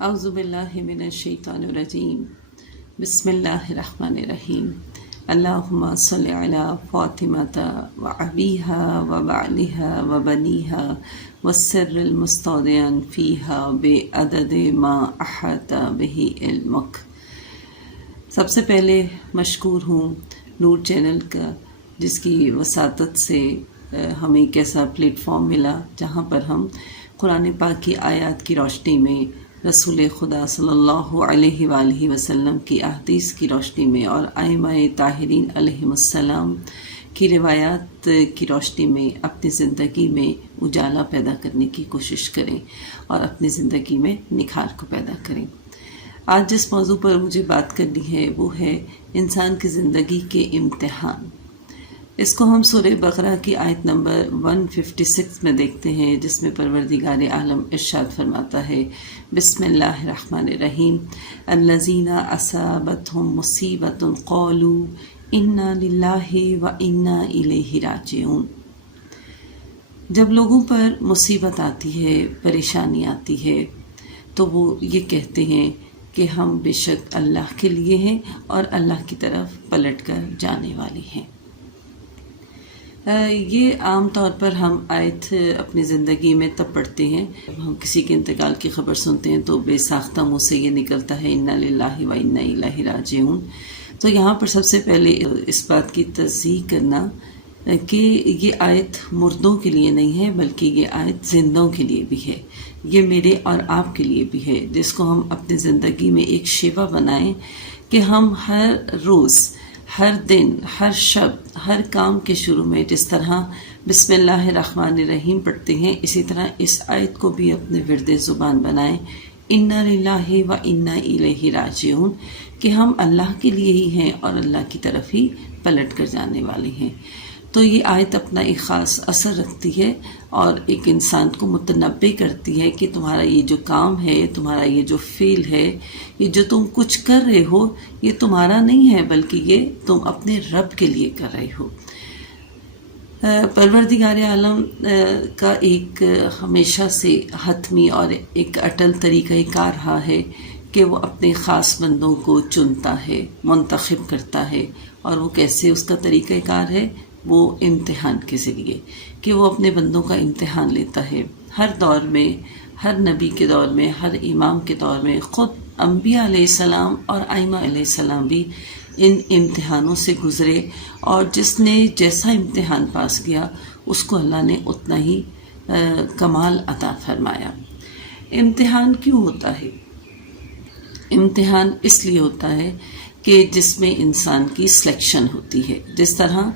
أعوذ بالله من الشيطان الرجيم بسم الله الرحمن الرحيم اللهم صل على فاطمة وأبيها وبعلها وبنيها والسر المستودع فيها بعدد ما أحاط به علمك۔ سب سے پہلے مشکور ہوں نور چینل کا، جس کی وساطت سے ہمیں ایک ایسا پلیٹ فارم ملا جہاں پر ہم قرآن پاک کی آیات کی روشنی میں، رسول خدا صلی اللہ علیہ وآلہ وسلم کی احادیث کی روشنی میں اور ائمہ طاہرین علیہم السلام کی روایات کی روشنی میں اپنی زندگی میں اجالا پیدا کرنے کی کوشش کریں اور اپنی زندگی میں نکھار کو پیدا کریں۔ آج جس موضوع پر مجھے بات کرنی ہے وہ ہے انسان کی زندگی کے امتحان۔ اس کو ہم سورہ بقرہ کی آیت نمبر 156 میں دیکھتے ہیں، جس میں پروردگار عالم ارشاد فرماتا ہے، بسم اللہ الرحمن الرحیم، الذین اصابتہم مصیبۃ قالوا انا للہ وانا الیہ راجعون۔ جب لوگوں پر مصیبت آتی ہے، پریشانی آتی ہے، تو وہ یہ کہتے ہیں کہ ہم بے شک اللہ کے لیے ہیں اور اللہ کی طرف پلٹ کر جانے والے ہیں۔ یہ عام طور پر ہم آیت اپنی زندگی میں تب پڑھتے ہیں جب ہم کسی کے انتقال کی خبر سنتے ہیں تو بے ساختہ منہ سے یہ نکلتا ہے انا للہ و انا الیہ راجعون۔ تو یہاں پر سب سے پہلے اس بات کی تصحیح کرنا کہ یہ آیت مردوں کے لیے نہیں ہے، بلکہ یہ آیت زندوں کے لیے بھی ہے، یہ میرے اور آپ کے لیے بھی ہے، جس کو ہم اپنی زندگی میں ایک شیوا بنائیں کہ ہم ہر روز، ہر دن، ہر شب، ہر کام کے شروع میں جس طرح بسم اللہ الرحمن الرحیم پڑھتے ہیں، اسی طرح اس آیت کو بھی اپنے ورد زبان بنائیں، انا للہ و انا الیہ راجعون، کہ ہم اللہ کے لیے ہی ہیں اور اللہ کی طرف ہی پلٹ کر جانے والے ہیں۔ تو یہ آیت اپنا ایک خاص اثر رکھتی ہے اور ایک انسان کو متنبع کرتی ہے کہ تمہارا یہ جو کام ہے، تمہارا یہ جو فعل ہے، یہ جو تم کچھ کر رہے ہو، یہ تمہارا نہیں ہے، بلکہ یہ تم اپنے رب کے لیے کر رہے ہو۔ پروردگار عالم کا ایک ہمیشہ سے حتمی اور ایک اٹل طریقہ کار رہا ہے کہ وہ اپنے خاص بندوں کو چنتا ہے، منتخب کرتا ہے، اور وہ کیسے اس کا طریقہ کار ہے؟ وہ امتحان کے ذریعے، کہ وہ اپنے بندوں کا امتحان لیتا ہے۔ ہر دور میں، ہر نبی کے دور میں، ہر امام کے دور میں، خود انبیاء علیہ السلام اور ائمہ علیہ السلام بھی ان امتحانوں سے گزرے، اور جس نے جیسا امتحان پاس کیا اس کو اللہ نے اتنا ہی کمال عطا فرمایا۔ امتحان کیوں ہوتا ہے؟ امتحان اس لیے ہوتا ہے کہ جس میں انسان کی سلیکشن ہوتی ہے۔ جس طرح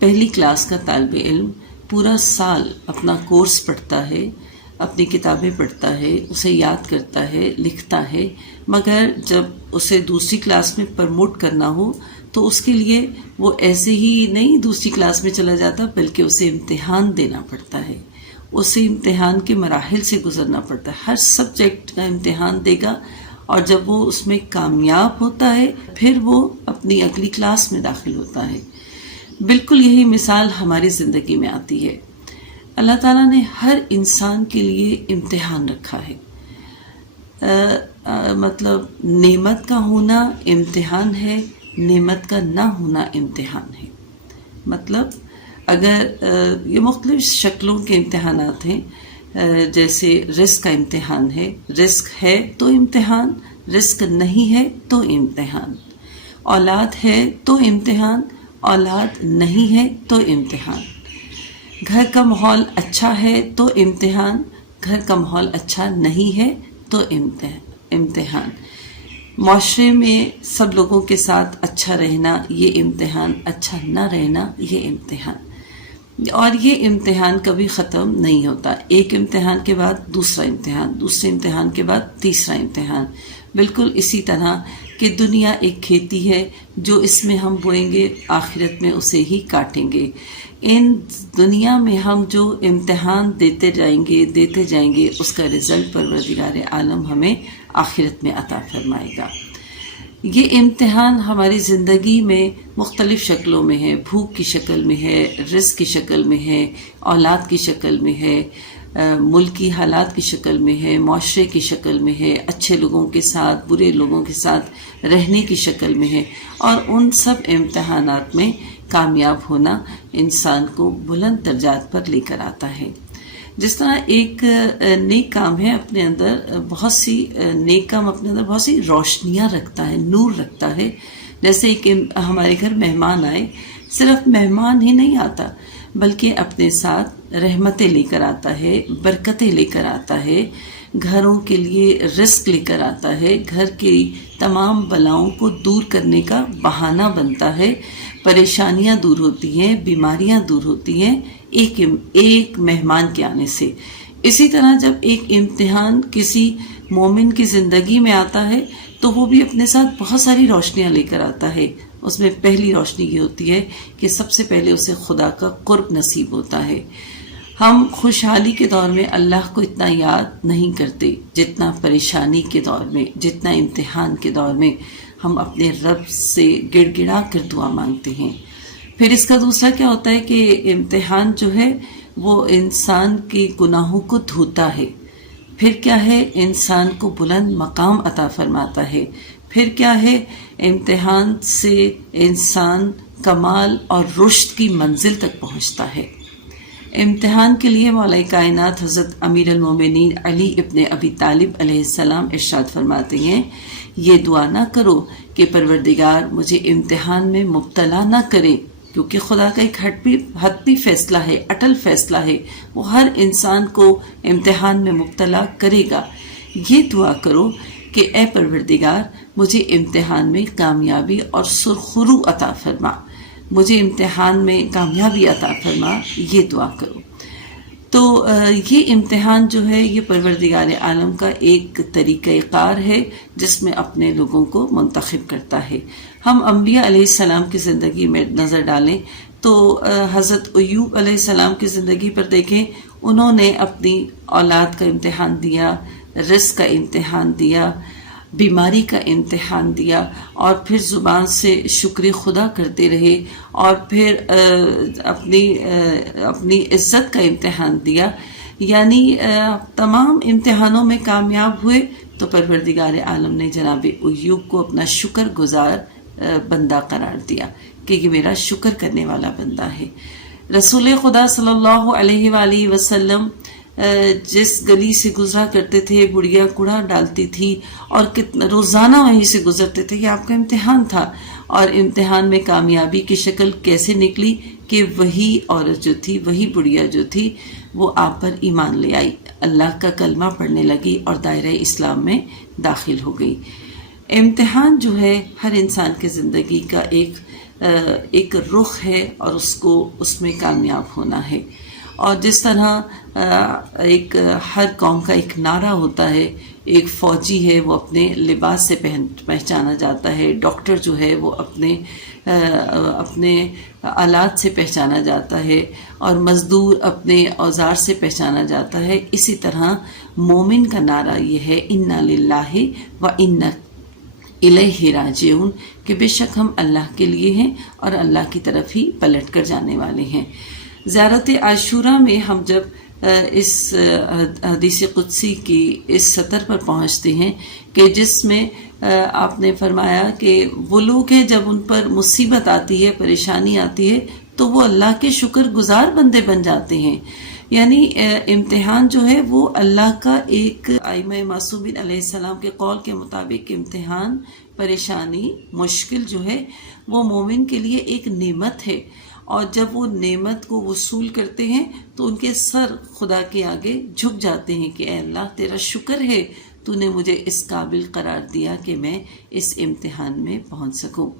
پہلی کلاس کا طالب علم پورا سال اپنا کورس پڑھتا ہے، اپنی کتابیں پڑھتا ہے، اسے یاد کرتا ہے، لکھتا ہے، مگر جب اسے دوسری کلاس میں پروموٹ کرنا ہو تو اس کے لیے وہ ایسے ہی نہیں دوسری کلاس میں چلا جاتا، بلکہ اسے امتحان دینا پڑتا ہے، اسے امتحان کے مراحل سے گزرنا پڑتا ہے، ہر سبجیکٹ کا امتحان دے گا، اور جب وہ اس میں کامیاب ہوتا ہے پھر وہ اپنی اگلی کلاس میں داخل ہوتا ہے۔ بالکل یہی مثال ہماری زندگی میں آتی ہے۔ اللہ تعالیٰ نے ہر انسان کے لیے امتحان رکھا ہے۔ مطلب نعمت کا ہونا امتحان ہے، نعمت کا نہ ہونا امتحان ہے۔ مطلب اگر یہ مختلف شکلوں کے امتحانات ہیں، جیسے رزق کا امتحان ہے، رزق ہے تو امتحان، رزق نہیں ہے تو امتحان، اولاد ہے تو امتحان، اولاد نہیں ہے تو امتحان، گھر کا ماحول اچھا ہے تو امتحان، گھر کا ماحول اچھا نہیں ہے تو امتحان، معاشرے میں سب لوگوں کے ساتھ اچھا رہنا یہ امتحان، اچھا نہ رہنا یہ امتحان، اور یہ امتحان کبھی ختم نہیں ہوتا۔ ایک امتحان کے بعد دوسرا امتحان، دوسرے امتحان کے بعد تیسرا امتحان۔ بالکل اسی طرح کہ دنیا ایک کھیتی ہے، جو اس میں ہم بوئیں گے آخرت میں اسے ہی کاٹیں گے۔ ان دنیا میں ہم جو امتحان دیتے جائیں گے اس کا رزلٹ پروردگار عالم ہمیں آخرت میں عطا فرمائے گا۔ یہ امتحان ہماری زندگی میں مختلف شکلوں میں ہے، بھوک کی شکل میں ہے، رزق کی شکل میں ہے، اولاد کی شکل میں ہے، ملکی حالات کی شکل میں ہے، معاشرے کی شکل میں ہے، اچھے لوگوں کے ساتھ برے لوگوں کے ساتھ رہنے کی شکل میں ہے، اور ان سب امتحانات میں کامیاب ہونا انسان کو بلند درجات پر لے کر آتا ہے۔ جس طرح ایک نیک کام ہے اپنے اندر بہت سی نیک کام اپنے اندر بہت سی روشنیاں رکھتا ہے، نور رکھتا ہے۔ جیسے ایک ہمارے گھر مہمان آئے، صرف مہمان ہی نہیں آتا بلکہ اپنے ساتھ رحمتیں لے کر آتا ہے، برکتیں لے کر آتا ہے، گھروں کے لیے رزق لے کر آتا ہے، گھر کی تمام بلاؤں کو دور کرنے کا بہانہ بنتا ہے، پریشانیاں دور ہوتی ہیں، بیماریاں دور ہوتی ہیں ایک مہمان کے آنے سے۔ اسی طرح جب ایک امتحان کسی مومن کی زندگی میں آتا ہے تو وہ بھی اپنے ساتھ بہت ساری روشنیاں لے کر آتا ہے۔ اس میں پہلی روشنی یہ ہوتی ہے کہ سب سے پہلے اسے خدا کا قرب نصیب ہوتا ہے۔ ہم خوشحالی کے دور میں اللہ کو اتنا یاد نہیں کرتے جتنا پریشانی کے دور میں، جتنا امتحان کے دور میں ہم اپنے رب سے گڑ گڑا کر دعا مانگتے ہیں۔ پھر اس کا دوسرا کیا ہوتا ہے کہ امتحان جو ہے وہ انسان کے گناہوں کو دھوتا ہے۔ پھر کیا ہے، انسان کو بلند مقام عطا فرماتا ہے۔ پھر کیا ہے، امتحان سے انسان کمال اور رشد کی منزل تک پہنچتا ہے۔ امتحان کے لیے مولا کائنات حضرت امیر المومنین علی ابن ابی طالب علیہ السلام ارشاد فرماتے ہیں، یہ دعا نہ کرو کہ پروردگار مجھے امتحان میں مبتلا نہ کرے، کیونکہ خدا کا ایک حتمی فیصلہ ہے، اٹل فیصلہ ہے، وہ ہر انسان کو امتحان میں مبتلا کرے گا۔ یہ دعا کرو کہ اے پروردگار مجھے امتحان میں کامیابی اور سرخرو عطا فرما، مجھے امتحان میں کامیابی عطا فرما، یہ دعا کرو۔ تو یہ امتحان جو ہے یہ پروردگار عالم کا ایک طریقہ کار ہے جس میں اپنے لوگوں کو منتخب کرتا ہے۔ ہم انبیاء علیہ السلام کی زندگی میں نظر ڈالیں تو حضرت ایوب علیہ السلام کی زندگی پر دیکھیں، انہوں نے اپنی اولاد کا امتحان دیا، رزق کا امتحان دیا، بیماری کا امتحان دیا، اور پھر زبان سے شکر خدا کرتے رہے، اور پھر اپنی عزت کا امتحان دیا، یعنی تمام امتحانوں میں کامیاب ہوئے تو پروردگار عالم نے جناب ایوب کو اپنا شکر گزار بندہ قرار دیا کہ یہ میرا شکر کرنے والا بندہ ہے۔ رسول خدا صلی اللہ علیہ وآلہ وسلم جس گلی سے گزرا کرتے تھے بڑھیا کوڑا ڈالتی تھی اور روزانہ وہیں سے گزرتے تھے، یہ آپ کا امتحان تھا، اور امتحان میں کامیابی کی شکل کیسے نکلی کہ وہی عورت جو تھی، وہی بڑھیا جو تھی، وہ آپ پر ایمان لے آئی، اللہ کا کلمہ پڑھنے لگی اور دائرہ اسلام میں داخل ہو گئی۔ امتحان جو ہے ہر انسان کی زندگی کا ایک رخ ہے اور اس میں کامیاب ہونا ہے۔ اور جس طرح ہر قوم کا ایک نعرہ ہوتا ہے، ایک فوجی ہے وہ اپنے لباس سے پہچانا جاتا ہے، ڈاکٹر جو ہے وہ اپنے آلات سے پہچانا جاتا ہے، اور مزدور اپنے اوزار سے پہچانا جاتا ہے، اسی طرح مومن کا نعرہ یہ ہے انا للہ و انا الیہ راجعون، کہ بے شک ہم اللہ کے لیے ہیں اور اللہ کی طرف ہی پلٹ کر جانے والے ہیں۔ زیارت عاشوراء میں ہم جب اس حدیث قدسی کی اس سطر پر پہنچتے ہیں کہ جس میں آپ نے فرمایا کہ وہ لوگ ہیں جب ان پر مصیبت آتی ہے، پریشانی آتی ہے تو وہ اللہ کے شکر گزار بندے بن جاتے ہیں۔ یعنی امتحان جو ہے وہ اللہ کا ایک ائمہ معصومین علیہ السلام کے قول کے مطابق امتحان، پریشانی، مشکل جو ہے وہ مومن کے لیے ایک نعمت ہے، اور جب وہ نعمت کو وصول کرتے ہیں تو ان کے سر خدا کے آگے جھک جاتے ہیں کہ اے اللہ تیرا شکر ہے، تو نے مجھے اس قابل قرار دیا کہ میں اس امتحان میں پہنچ سکوں۔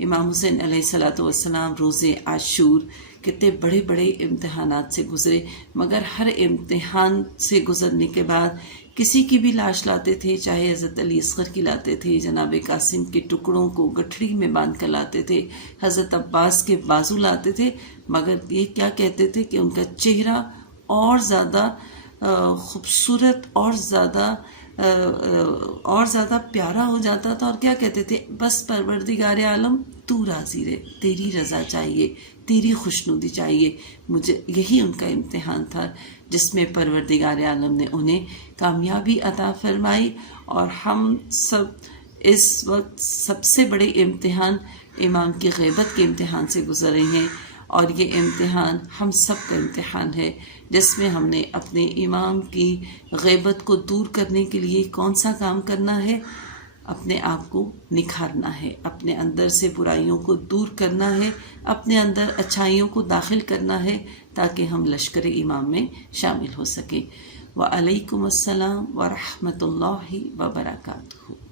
امام حسین علیہ السلام روز عاشور کتنے بڑے بڑے امتحانات سے گزرے، مگر ہر امتحان سے گزرنے کے بعد کسی کی بھی لاش لاتے تھے، چاہے حضرت علی اصغر کی لاتے تھے، جناب قاسم کے ٹکڑوں کو گٹھڑی میں باندھ کر لاتے تھے، حضرت عباس کے بازو لاتے تھے، مگر یہ کیا کہتے تھے کہ ان کا چہرہ اور زیادہ خوبصورت اور زیادہ اور زیادہ پیارا ہو جاتا تھا، اور کیا کہتے تھے، بس پروردگار عالم تو راضی رہے، تیری رضا چاہیے، تیری خوشنودی چاہیے مجھے۔ یہی ان کا امتحان تھا جس میں پروردگار عالم نے انہیں کامیابی عطا فرمائی۔ اور ہم سب اس وقت سب سے بڑے امتحان امام کی غیبت کے امتحان سے گزرے ہیں، اور یہ امتحان ہم سب کا امتحان ہے، جس میں ہم نے اپنے امام کی غیبت کو دور کرنے کے لیے کون سا کام کرنا ہے؟ اپنے آپ کو نکھارنا ہے، اپنے اندر سے برائیوں کو دور کرنا ہے، اپنے اندر اچھائیوں کو داخل کرنا ہے، تاکہ ہم لشکر امام میں شامل ہو سکیں۔ وعلیکم السلام ورحمۃ اللہ وبرکاتہ۔